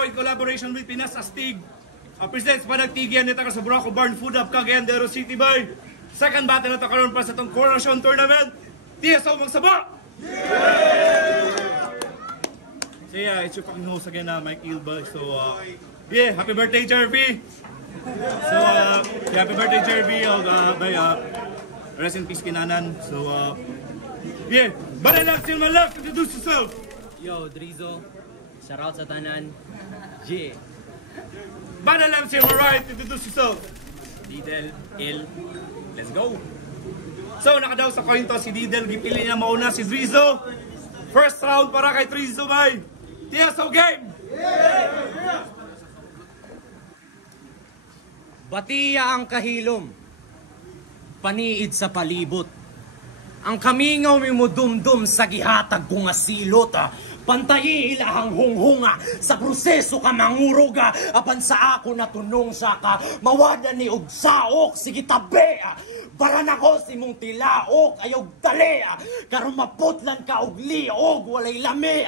Toro in collaboration with Pinas Astig. Presents panagtigyan nito ka sa Buraco Barn Food Hub Cagayan de City Bay. Second battle na ito karoon para sa itong Coronation Tournament. TSO magsaba! So yeah, it's your fucking host again, Mike Ilba. So yeah, happy birthday Jervy! So happy birthday Jervy! Rest in peace kinanan. So yeah, but I still my love, introduce yourself! Yo, Drizo. Shoutout sa tanan. J. But I still right, introduce yourself! Didel, Il. Let's go! So nakadaw sa coin toss si Didel, gipili niya mauna si Drizo. First round para kay Drizo bay. TSO game! Batiya ang kahilom, paniid sa palibot. Ang kamingaw mo dumdum sa gihatag kung asilot. Pantayi ilahang hunghunga, sa proseso ka manguruga. Apan sa ako natunong sa ka, mawada ni Ugsaok, sige tabi. Baran ako si mong tilaok, ayaw dali. Karumaputlan ka og liog, walay lami.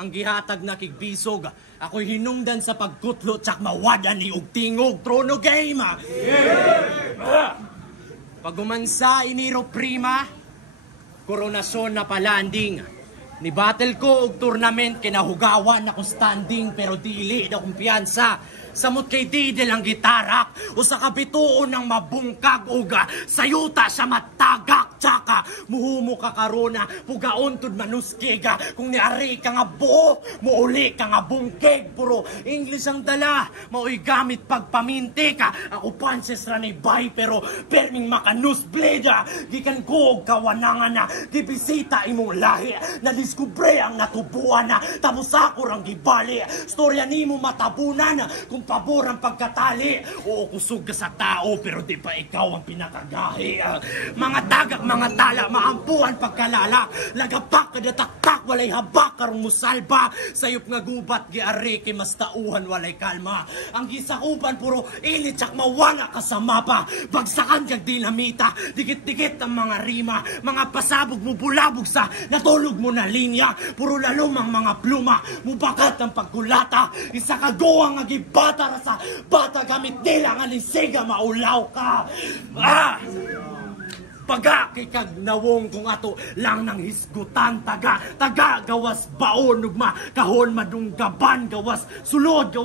Ang gihatag na kigbisog, ako'y hinungdan sa pagkutlo, tsak mawada ni Ugtingog, trono game. Pagumansa iniro prima, koronasyon na palanding. Ni battle ko og tournament kinahugawan ako standing pero dili na kumpiyansa. Samot kay Didel ang gitarak o sa kabituon ng mabungkag uga sayuta sa matagak tsaka muhumo ka karona pugaon tud manuskiga kung niari ka nga buo muuli ka nga bungkeg puro English ang dala mao'y gamit pagpaminti ka ako punches ra ni bay pero perming makanus bleda gikan ko og kawanangan na gibisita imong lahi na diskubre ang natubuan na tapos ako rang gibali storya nimo matabunan kung pabor ang pagkatali. Oo, kusog ka sa tao, pero di pa ikaw ang pinakagahi. Mga tagak, mga tala, maampuan pagkalala. Lagapak, kadataktak, walay habak, karong musalba. Sayop nga gubat, giari, kay mas tauhan, walay kalma. Ang gisakupan, puro init, tsak mawala ka sa mapa. Bagsakan kag dinamita, dikit-dikit ang mga rima. Mga pasabog mo, bulabog sa natulog mo na linya. Puro lalumang mga pluma, mubakat ang pagkulata. Isa kagawang agibat tara sa bata gamit nila nga lisiga maulaw ka. Paga kay kag nawong kung ato lang nang hisgutan taga gawas baon ugma kahon madunggaban gawas sulod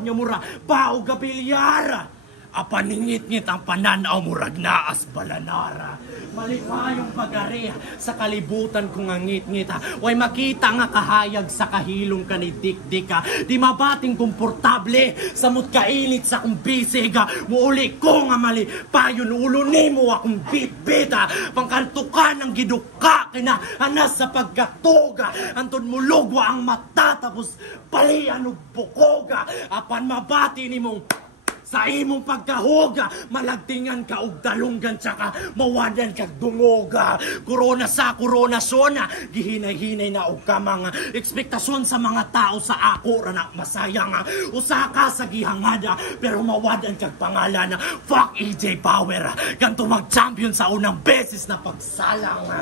nga mura bao gabilyara. Apaningit-ngit ang pananaw murag naas balanara. Malipayong pagari sa kalibutan kong ang ngit-ngit. Way makita nga kahayag sa kahilong ka ni Dik-Dik. Di mabating komportable samot kainit sa kong bisig. Muuli ko nga malipayon ulo nimo akong bit-bit. Pangkantukan ang giduka kinahanas sa pagkatuga. Anton mulugwa ang mata tapos palian og bukoga. Apan mabati nimong sa imong pagkahoga, malagtingan ka og dalunggan tsaka mawadan kag dungoga. Corona sa koronasyon, gihinay-hinay na og ka mga ekspektasyon sa mga tao sa ako ra na masayang. Usa ka sa gihangada pero mawadan kag pangalan. Fuck EJ Power, kanto mag-champion sa unang beses na pagsalang.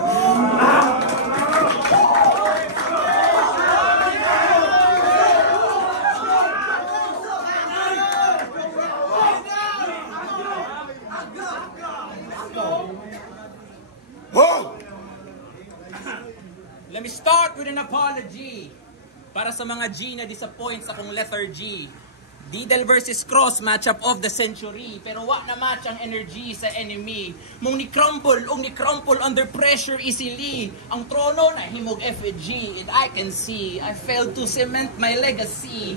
Let me start with an apology para sa mga G na disappoint sa kong letter G. Didel versus Cross, matchup of the century. Pero wa na match ang energy sa enemy. Mong ni crumple under pressure easily. Ang trono na himog FG. And I can see, I failed to cement my legacy.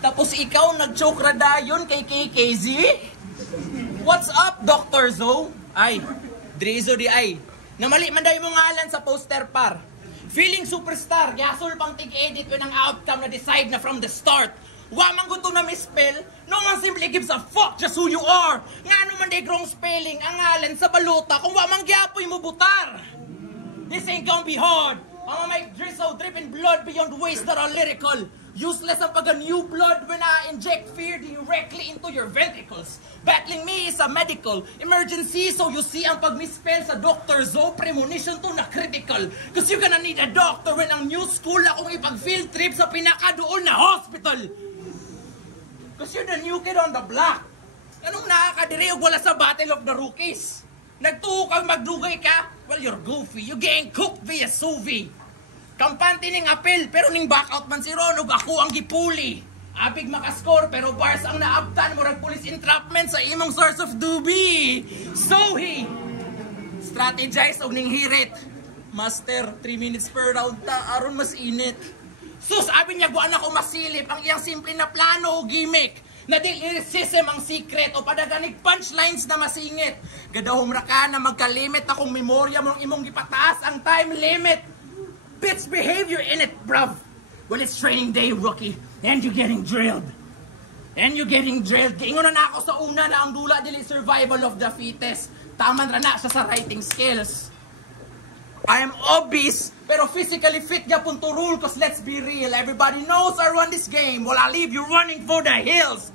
Tapos ikaw nag-choke radayon kay KKZ? What's up, Dr. Zo? Ay, Drizo di ay. Namali man daw yung ngalan sa poster par. Feeling superstar, gasol pang tig-edit when ang outcome na decide na from the start. Wa man gusto na misspell, no man simply gives a fuck just who you are. Nga naman day wrong spelling ang ngalan sa baluta kung wa man gyapoy mo butar. This ain't gonna be hard. I'ma make drizzle dripping blood beyond ways that are lyrical. Useless ang pag-new blood when I inject fear directly into your ventricles. Battling me is a medical emergency, so you see ang pag-misspell sa Dr. Zo, premonition to na critical. Cause you're gonna need a doctor when ang new school akong ipag-field trip sa pinakadoon na hospital. Cause you're the new kid on the block. Anong nakakadiri og wala sa Battle of the Rookies? Nagtuo kang magdugay ka? Well, you're goofy. You getting cooked via sous vide. Kampante ning apel, pero ning backout man si Ron ug ako ang gipuli. Abig makascore, pero bars ang naabtan mo rag police entrapment sa imong source of dubi. So he strategize og ning hirit. Master, 3 minutes per round ta, aron mas init. Sus, abi niya guan ako masilip ang iyang simple na plano o gimmick. Na di lyricism ang secret o padaganig punchlines na masingit. Gadahom ra ka na magkalimit akong memorya mong imong gipataas ang time limit. Bitch behavior in it, bruv. Well, it's training day, rookie. And you're getting drilled. And you're getting drilled. Ingon na ako sa una na ang dula dili survival of the fittest. Taman ra na siya sa writing skills. I am obese, pero physically fit yapon to rule. Cause let's be real, everybody knows I run this game. While I leave you running for the hills.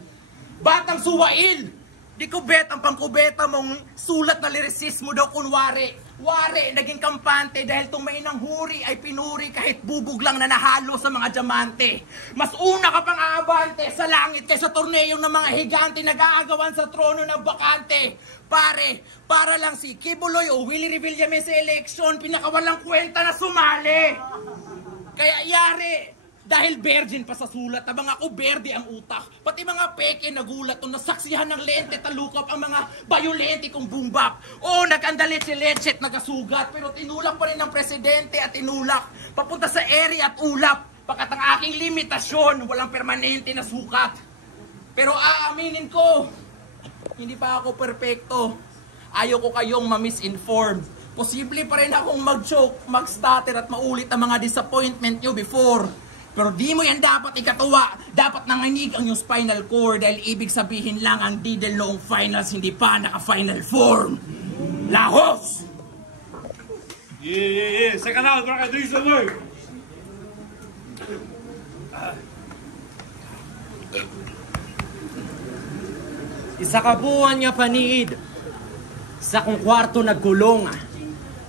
Batang suwail. Di ko bet ang pangkubeta mong sulat na lyricismo daw kunwari. Wari, naging kampante dahil itong mainang huri ay pinuri kahit bubog lang na nahalo sa mga diamante. Mas una ka pang aabante sa langit kaysa torneo ng mga higante nag-aagawan sa trono ng bakante. Pare, para lang si Kibuloy o Willie Revillame sa eleksyon, pinakawalang kwenta na sumali. Kaya yari, dahil virgin pa sa sulat, abang ako berde ang utak. Pati mga peke nagulat o nasaksihan ng lente talukap ang mga bayolente kong boom bap. O nag-andalit si Lechet nagasugat, pero tinulak pa rin ng presidente at tinulak. Papunta sa area at ulap. Pakat ang aking limitasyon, walang permanente na sukat. Pero aaminin ko, hindi pa ako perpekto. Ayaw ko kayong ma-misinform. Posible pa rin akong mag-choke, mag-stutter at maulit ang mga disappointment nyo before. Pero di mo yan dapat ikatuwa. Dapat nanganig ang yung spinal cord dahil ibig sabihin lang ang Didel noong finals hindi pa naka-final form. Lahos! Yeah. Second round, para kay Drizzo Boy. Isa kabuhan nga paniid. Sa kong kwarto nagkulong.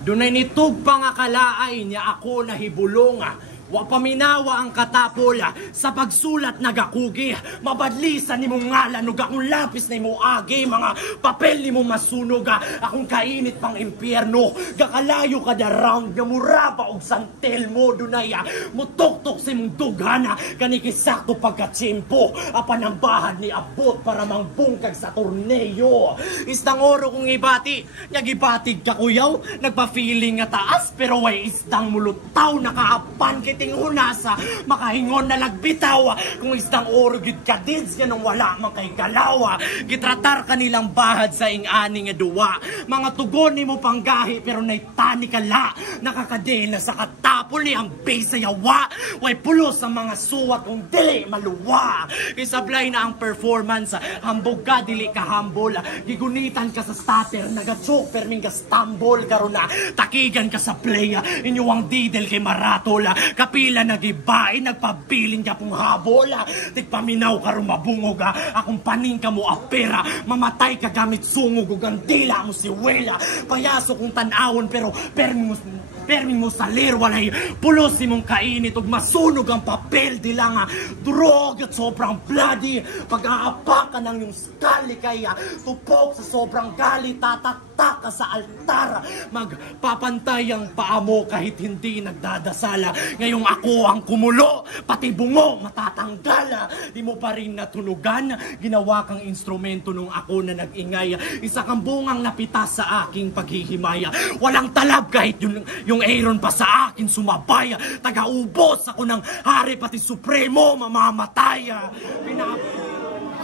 Dunay nitug pa nga kalaay niya ako nahibulong. Wa paminawa ang katapol sa pagsulat nagakugi. Mabadlisan ni mong ngalan ug akong lapis na mo agi. Mga papel ni mo masunog. Akong kainit pang impyerno. Gakalayo kada round nga muraba og santel mo dunay. Mutok-tok sa mong dugana. Kanikisakto pagkatsimpo. Apanambahan ni abot para mangbungkag sa torneo. Istang oro kong ibati. Nyagibatig ka kuyaw. Nagpa-feeling nga taas pero way istang mulutaw. Nakaapan kiting hunasa, makahingon na lagbitaw. Kung isdang oro gid ka dids, yan ang wala man kay galawa. Gitratar kanilang bahad sa ing-ani nga duwa. Mga tugon ni mo panggahi, pero naitani ka la. Nakakadena sa katapol ni ang base sa yawa. Way pulos ang mga suwat kung dili maluwa. Isablay na ang performance, hambog ka, dili ka humble. Gigunitan ka sa starter, nagatsok, perming ka stumble. Karon na, takigan ka sa play, inyuang Didel kay Maratol. Kapila nagibain, nagpabiling ka pong habol. Tigpaminaw ka rumabungog, akong paning ka mo apera. Mamatay ka gamit sungog, ug ang dila mo si Wela. Payaso kong tanawon, pero perming mo salir, walay pulos mong kainit, ug masunog ang papel. Di lang drog at sobrang bloody. Pag-aapak ka ng yung skali, kaya tupok sa sobrang galit. Tataktak ka sa altar, magpapantay ang paa mo kahit hindi nagdadasala. Ngayong ako ang kumulo, pati bungo matatanggal. Di mo pa rin natunugan, ginawa kang instrumento nung ako na nag-ingay. Isa kang bungang napitas sa aking paghihimaya. Walang talab kahit yung Aaron pa sa akin sumabay. Taga-ubos ako ng hari, pati supremo mamamatay.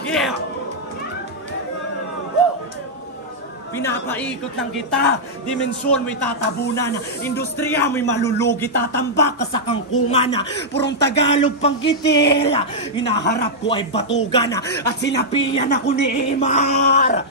Yeah! Pinapaikot ng kita, dimensyon mo'y tatabunan, industriya mo'y malulugi, tatambak ka sa kangkungan, purong Tagalog pang gitil, hinaharap ko ay batugan, at sinapian ako ni Imar.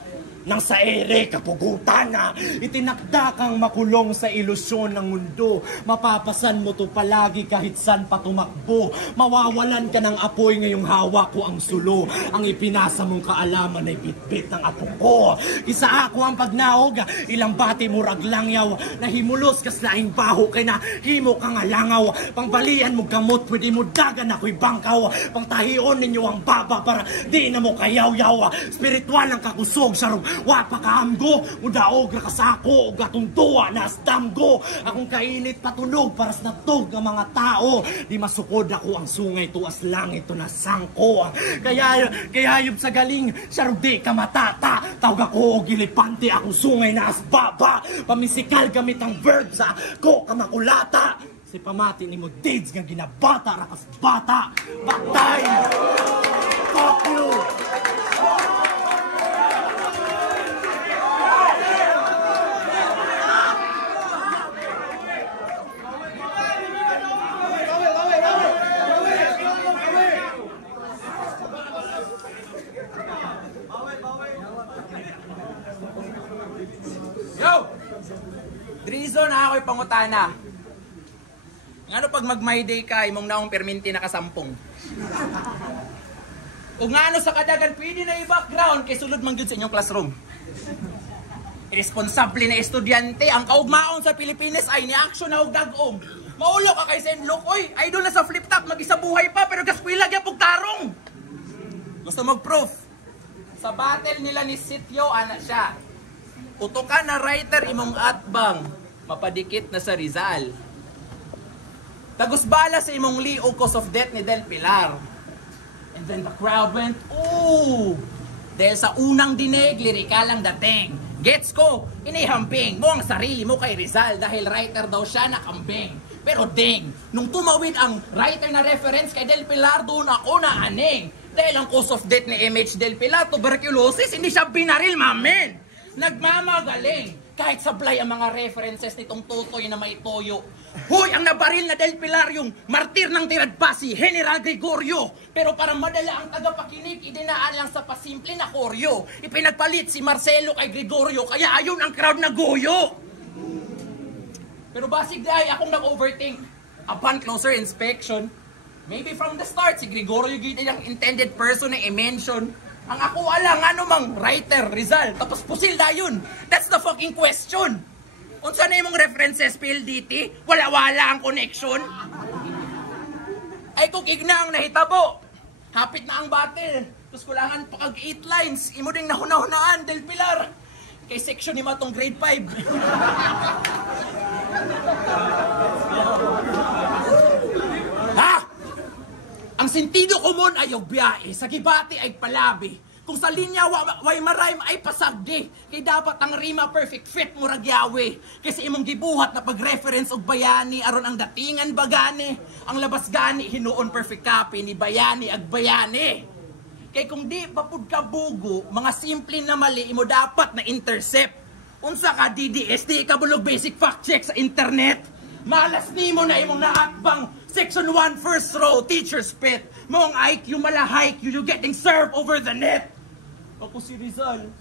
nang sa ere kapugutan na itinakda kang makulong sa ilusyon ng mundo. Mapapasan mo to palagi kahit saan pa tumakbo. Mawawalan ka ng apoy ngayong hawak ko ang sulo. Ang ipinasa mong kaalaman ay bitbit ng apo ko. Isa ako ang pagnaog, ilang bati mo raglangyaw. Nahimulos kas laing baho kay na himo kang alangaw. Pangbalian mo gamot, pwede mo dagan ako'y bangkaw. Pangtahion ninyo ang baba para di na mo kayaw-yaw. Spiritual ang kakusog, sarong wapa kaamgo. Mudaog na kasako, gatunduwa na asdamgo. Akong kainit patunog para sa natog ng mga tao. Di masukod ako ang sungay tuas langit to na sangko. Kaya yung sa galing, sarong di ka matata. Tawag ako o gilipante akong sungay na asbaba. Pamisikal gamit ang verb sa ko kamakulata. Si pamati ni mo dids nga ginabata rakas bata. Patay! Fuck you! Yo! Drizo na ako'y pangutana. Ngano pag mag-my day ka, imong naong perminti na kasampung. O ngano sa kadagan, pwede na i-background kay sulod man gyud sa inyong classroom. Irresponsable na estudyante, ang kaugmaon sa Pilipinas ay ni-action na og dag-ong. Maulo ka kay Senlok, oy, idol na sa flip-top, mag-isa buhay pa, pero gaskwila gyud pug tarong. Gusto mag-proof? Sa battle nila ni Sityo, ana siya. Utukan na writer imong atbang, mapadikit na sa Rizal. Tagos bala sa imong liog cause of death ni Del Pilar. And then the crowd went, ooh! Dahil sa unang dinig, lirikal ang dating. Gets ko, inihamping mo ang sarili mo kay Rizal dahil writer daw siya na kambing. Pero ding, nung tumawid ang writer na reference kay Del Pilar, doon ako na aning. Dahil ang cause of death ni MH Del Pilar, tuberculosis, hindi siya binaril, mamen. Nagmamagaling. Kahit sablay ang mga references nitong tutoy na may toyo. Hoy, ang nabaril na Del Pilar yung martir ng tiradpa si General Gregorio. Pero para madala ang tagapakinig, idinaan lang sa pasimple na koryo. Ipinagpalit si Marcelo kay Gregorio, kaya ayun ang crowd na goyo. Pero basig ay akong nag-overthink. Upon closer inspection, maybe from the start, si Gregorio gito yung intended person na i-mention. Ang ako alang, ano mang writer, Rizal, tapos pusil na yun. That's the fucking question. Unsa na yung references, PLDT? Wala-wala ang connection. Ay kung igna ang nahitabo. Hapit na ang battle. Tapos kulangan pa kag 8 lines. Imo ding nahuna-hunaan, Del Pilar. Kay section ni matong grade 5. Ha? Ang sentido komon ay og biyahe, sa gibati ay palabi. Kung sa linya way marime ay pasagdi, kay dapat ang rima perfect fit mo ragyawe. Kasi imong gibuhat na pag-reference og bayani aron ang datingan bagani. Ang labas gani hinuon perfect copy ni bayani ag bayani. Kay kung di papud ka bugo, mga simple na mali imo dapat na intercept. Unsa ka DDS, di ka bulog basic fact check sa internet. Malas nimo na imong naakbang Section 1 first row, teacher's pet. Mong IQ malahike, you getting served over the net. Ako si Rizal,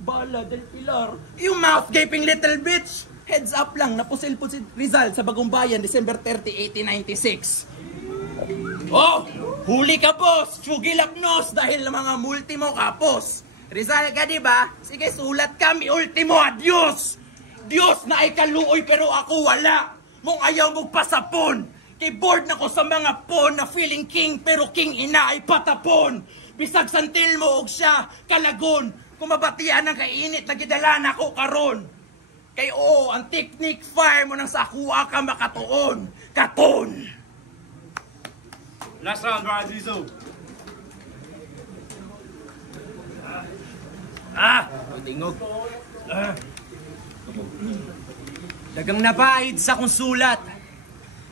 bala Del Pilar. Yung mouth gaping little bitch. Heads up lang, napusil po si Rizal sa Bagong Bayan, December 30, 1896. Oh, huli ka boss, chugilapnos dahil mga multimo kapos. Rizal ka diba? Sige, sulat kami, ultimo adios. Diyos na ay kaluoy pero ako wala. Mong ayaw mong pasapon. Kay board na ko sa mga pon na feeling king pero king ina ay patapon. Bisag santil mo og siya, kalagon. Kumabatian ng kainit na gidalan ako karon. Kay oo, ang technique fire mo nang sa kuha ka makatuon. Katon. Last round, bro, Zizo. Tingog. Dagang nabaid sa kong sulat.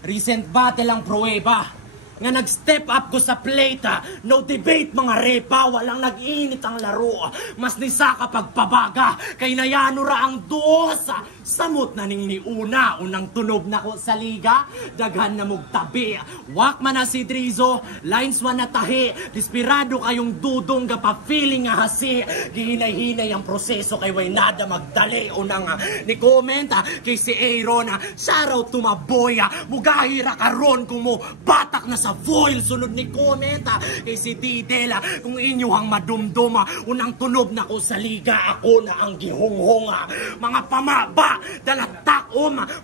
Recent battle ang pruweba. nga nag-step up ko sa plate. No debate mga repa, walang nag-init ang laro. Mas nisa kapag pabaga, kay nayano ra ang duos. Samot na ning niuna, unang tunog na ko sa liga, daghan na mugtabi. Wak man na si Drizo, lines one na tahi, desperado kayong dudong gapa feeling nga hasi. Gihinay-hinay ang proseso kay way nada magdali. Unang ni comment kay si Aaron, shoutout to my boy, mugahira karon kung mo batak na sa foil. Sunod ni comment kay si Didel, kung inyuhang madumdum, unang tunog na ko sa liga, ako na ang gihonghong. Mga pamaba, dalatak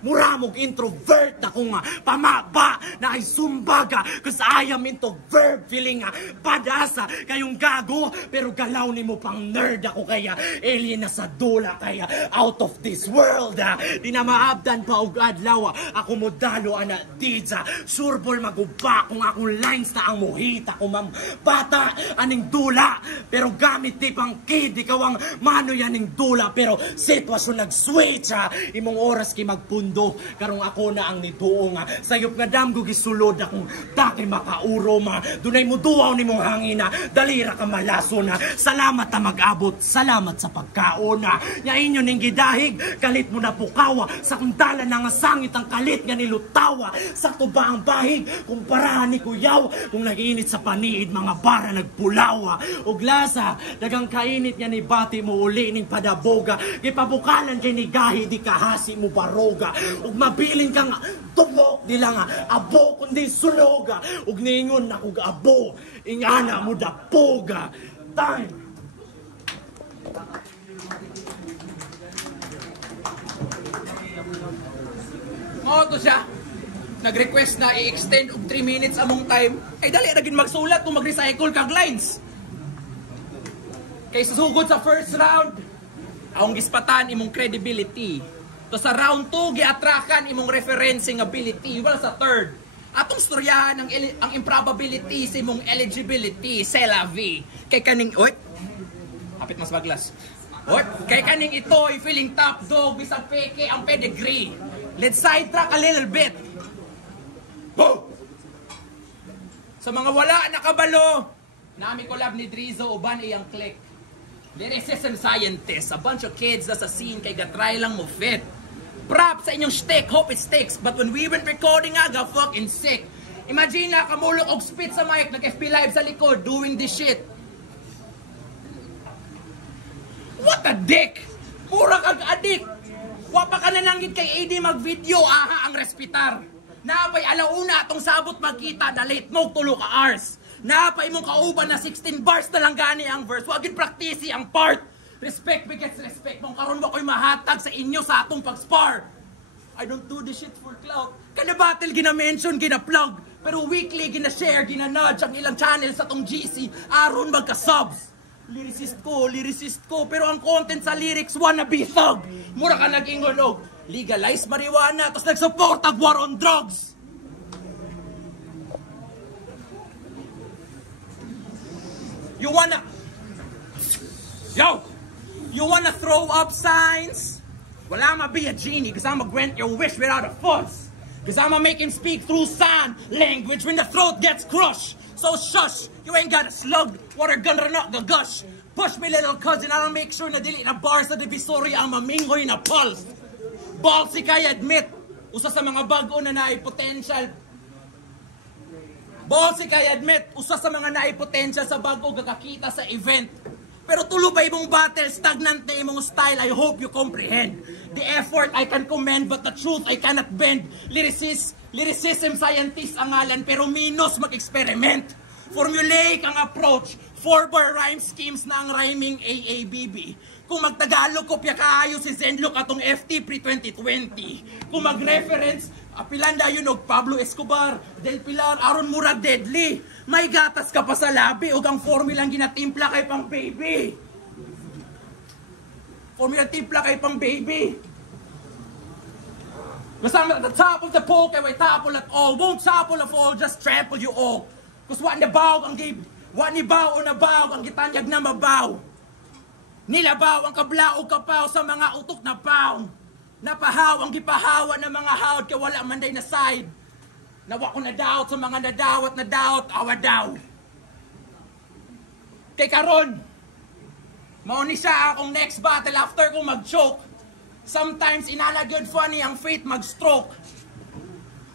muramog introvert akong pamaba na ay sumbaga, cause I am into verb feeling padasa kayong gago, pero galaw ni mo pang nerd ako, kaya alien na sa dula, kaya out of this world. Di na maabdan pa og adlaw, ako mo dalo ana didsa, surbol maguba kung akong lines na ang muhita ko mam bata aning dula, pero gamit ti pang kid, ikaw ang mano yaning dula, pero sitwasyon nag-switch. Imong oras kay magpundo, karong ako na ang nituong sayop nga damgo gisulod akong dati makauro dunay muduaw nimong hangin, dalira ka malason. Salamat ta mag-abot, salamat sa pagkaon. Nya inyo ning gidahig, kalit mo na pukawa, sa kundala na nga sangit ang kalit nga nilutawa, sa tuba ang bahig kumparahan ni kuyaw, kung nag-init sa paniid mga bara nagpulawa, ug lasa dagang kainit nga ni bati mo uli ning padaboga, gipabukalan kay ni gahi di kahasi mo baroga, ug mabilin kang tubok nila nga abo kundi suloga, ug ningon na kog abo ingana mo dapoga. Time. Mao to siya. Nag-request na i-extend og 3 minutes among time. Ay dali na gid magsulat kung mag-recycle kag lines. Kay susugod sa first round, ang gispatan imong credibility. To sa round 2 giatrakan imong referencing ability. Well sa third, atong storyahan ang improbability sa imong eligibility, c'est la vie. Kay kaning apit mas baglas. Kay kaning ito'y feeling top dog bisag peke ang pedigree. Let's sidetrack a little bit. Woo! Sa mga wala nakabalo, nami collab ni Drizo uban iyang click. Lyricism scientist, a bunch of kids na sa scene kay gatry lang mo fit. Props sa inyong shtick, hope it sticks. But when we went recording, I got fucking sick. Imagine na kamulok og spit sa mic, nag-FB live sa likod, doing this shit. What a dick! Mura kag adik! Wapa ka na langit kay AD mag-video, aha ang respitar. Napay alauna atong sabot magkita, na late mo 3 hours. Napay mong kauban na 16 bars na lang gani ang verse. Wagin praktisi ang part. Respect begets respect. Mong karon mo ko'y mahatag sa inyo sa atong pag-spar. I don't do this shit for clout. Kada battle gina-mention, gina-plug. Pero weekly gina-share, gina-nudge ang ilang channel sa tong GC. Aron magka-subs. Lyricist ko. Pero ang content sa lyrics, wannabe thug. Mura ka nag-ingon og legalize marijuana, tapos nag-support ang war on drugs. You wanna throw up signs? Well, I'ma be a genie, cause I'ma grant your wish without a fuss. Cause I'ma make him speak through sign language when the throat gets crushed. So shush, you ain't got a slug, water gun run up the gush. Push me little cousin, I'll make sure na dili na bars sa divisory ang mamingoy na pulse. Ballsy kay admit, usa sa mga bago na naay potential. Ballsy kay admit, usa sa mga naay potential sa bago gakakita sa event. Pero tulo ba imong battle, stagnant na imong style, I hope you comprehend. The effort I can commend, but the truth I cannot bend. Lyricism scientist ang ngalan, pero minus mag-experiment. Formulaic ang approach, 4-bar rhyme schemes na ang rhyming AABB. Kung magtagalog, kopya kaayo si Zenlook atong FT pre-2020. Kung mag-reference, apilanda yun og Pablo Escobar, Del Pilar, Aron Mura Deadly. May gatas ka pa sa labi o ang formulang ginatimpla kay pang baby. Formula timpla kay pang baby. Kasama at the top of the pole, kay way topple at all. Won't topple of all, just trample you all. Cause what ni baw ang nabaw ang gitanyag na mabaw. Nilabaw ang kablao kapaw sa mga utok na paw. Napahaw ang gipahawa ng mga hawd kay wala man day na side. Nawa ko na doubt sa mga nadawat na doubt, awa daw. Kay karon, mao ni siya akong next battle after kong mag-choke. Sometimes inana good funny ang fate mag-stroke.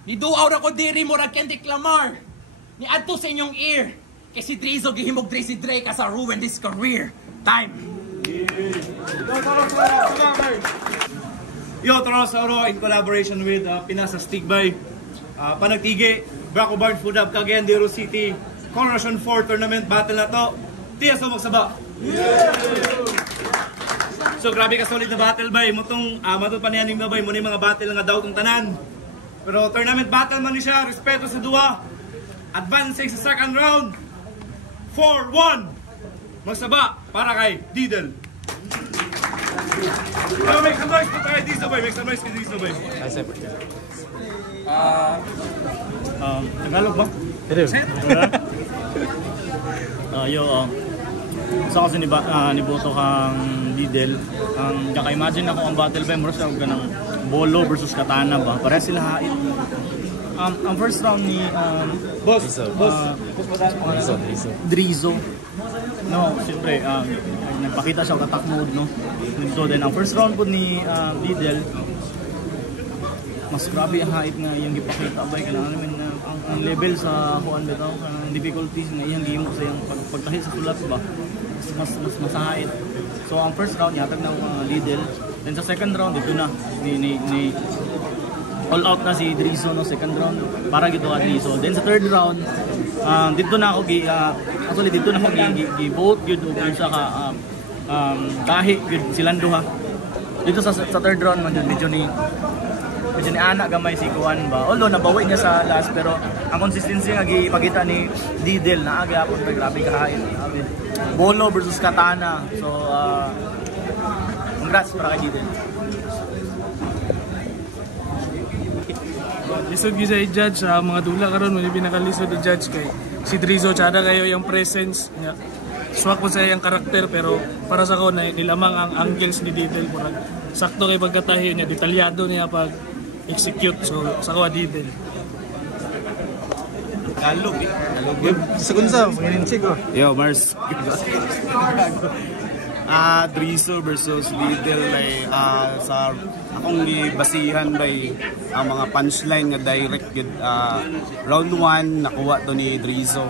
Ni duaw na ko diri mo rag Kendrick Lamar. Ni adto sa inyong ear. Kay si Drizo gihimog si Drake as a ruin this career. Time. Yo, Toros Oro in collaboration with Pinasa Stigbay, Panagtige, Braco Barn Food Hub, Cagayan de Oro City, Coloration 4 Tournament Battle na to. Tiya sa magsaba. So grabe ka solid na battle bay. Mutong matong panianim na bay mo ni mga battle nga daw tong tanan. Pero tournament battle man ni siya, respeto sa duwa. Advancing sa second round. 4-1. Magsaba para kay Didel. Make some noise para kay Didel bay. Make some noise kay Didel bay. Tagalog ba? So kasi niboto kang Didel. Kaka-imagine ako ang battle ba, moros ako ganang Bolo versus Katana ba? Pare sila hait. Ang first round ni Drizo. No, siyempre, nagpakita siya ng attack mode, no? So then, ang first round po ni Didel, mas grabe ang hait nga yung ipakita ba? Kailangan namin ang level sa kuan bitaw, ang difficulties nga iyang game sa yung pagtahi sa pull-ups ba? Mas hait. So ang first round yatag ng Didel. Then sa second round dito na ni all out na si Drizo no second round para gito at Drizo. Then sa third round dito na ako actually dito na ako gi-vote good over sa tahi good silang duha. Dito sa third round man medyo ni anak gamay si Kuan ba. Although nabawi niya sa last pero ang consistency nga gipakita ni Didel na aga ako grabe kahain. Bolo versus Katana. So congrats para kay Didel. Lisod gyud sa i-judge sa mga dula karon mo pinakalisod i-judge kay si Drizo tsada kayo yung presence niya. Swak po sa iyang karakter pero para sa ko na nilamang ang angles ni Didel murag sakto kay pagkatahi niya, detalyado niya pag execute. So sa ko Didel. Kalog eh. Sekunsa, pangininsi ko. Yo, Mars. Drizo versus Didel ay sa akong gibasihan by ang mga punchline nga direct good. Round 1 nakuha to ni Drizo.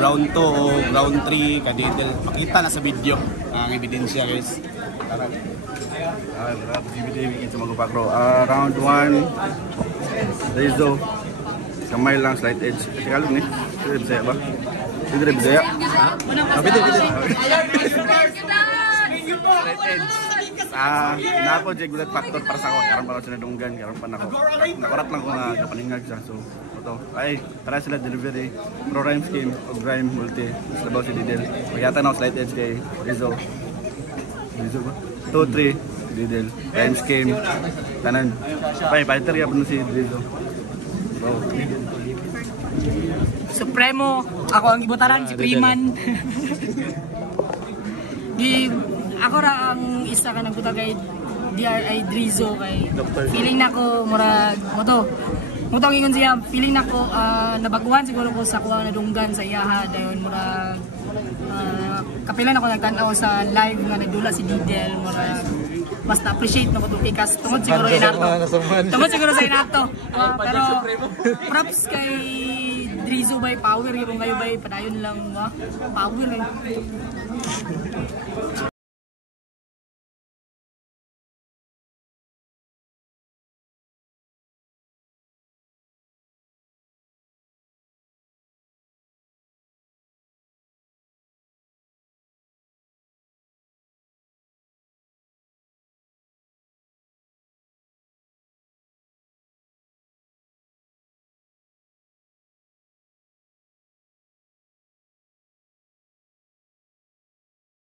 Round 2 o round 3 ka Didel. Makita na sa video ang ebidensya guys. Round 1 Drizo kamay lang slight edge. Tagalog ni. Sige Bisaya ba? Sige Bisaya. Pwede. Slight edge. Na ako jeg gulat factor para sa ako. Karon pa ako sinadunggan, karon pa nako. Nakurat lang ko nga kapaningag siya. So ito. Ay, tara sila delivery. Pro rhyme scheme o rhyme multi. Labaw si Didel. Magyata na ako slight edge kay Rizzo. Rizzo ba? 2-3 Didel. Rhyme scheme. Tanan. Fighter ya po si Rizzo. Supremo, ako ang ibutaran si Freeman. Ako ra ang isa ka nagbuta kay DRI Drizo kay feeling nako murag mutong ingon siya feeling nako nabaguhan siguro ko sa kuha na dunggan sa iyaha dayon murag kapilan ako nagtan-aw sa live nga nagdula si Didel murag mas na-appreciate na ko ito ikas tungod siguro sa inato pero props kay Drizo by power yung kayo by padayon lang power